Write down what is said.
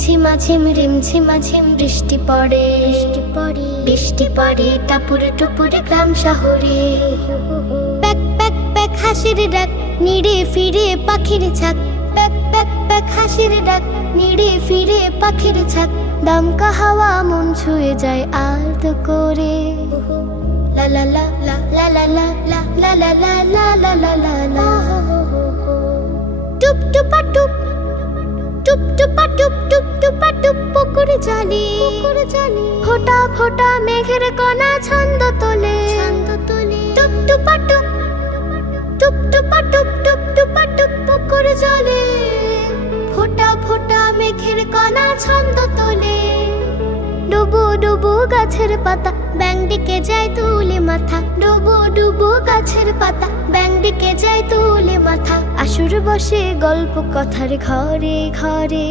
রিমঝিমা ঝিম বৃষ্টি পড়ে, বৃষ্টি পড়ে টাপুরে টুপুরে গ্রাম শহরে। প্যাক প্যাক প্যাক হাসির ডাক, নিড়ে ফিরে পাখির ঝাঁক। প্যাক প্যাক প্যাক হাসির ডাক, নিড়ে ফিরে পাখির ঝাঁক। দমকা হাওয়া মন ছুঁয়ে যায় আলতো করে। লা লা লা লা লা লা লা লা লা লা লা লা লা লা লা। টুপ টুপা টুপ, টুপ টুপা টুপ, টুপ টুপা টুপ পুকুরে জালি। ফোঁটা ফোঁটা মেঘের কণা ছন্দ তোলে। টুপ টুপা টুপ, টুপ টুপা টুপ, টুপ টুপা টুপ পুকুরে জলে। ফোঁটা ফোঁটা মেঘের কণা ছন্দ তোলে। ডুবু ডুবু গাছের পাতা, ব্যাং দিকে যায় তুলে মাথা। ডুবু ডুবু গাছের পাতা, ব্যাং দিকে যায় তুলে মাথা। আসর বসে গল্প কথার ঘরে ঘরে।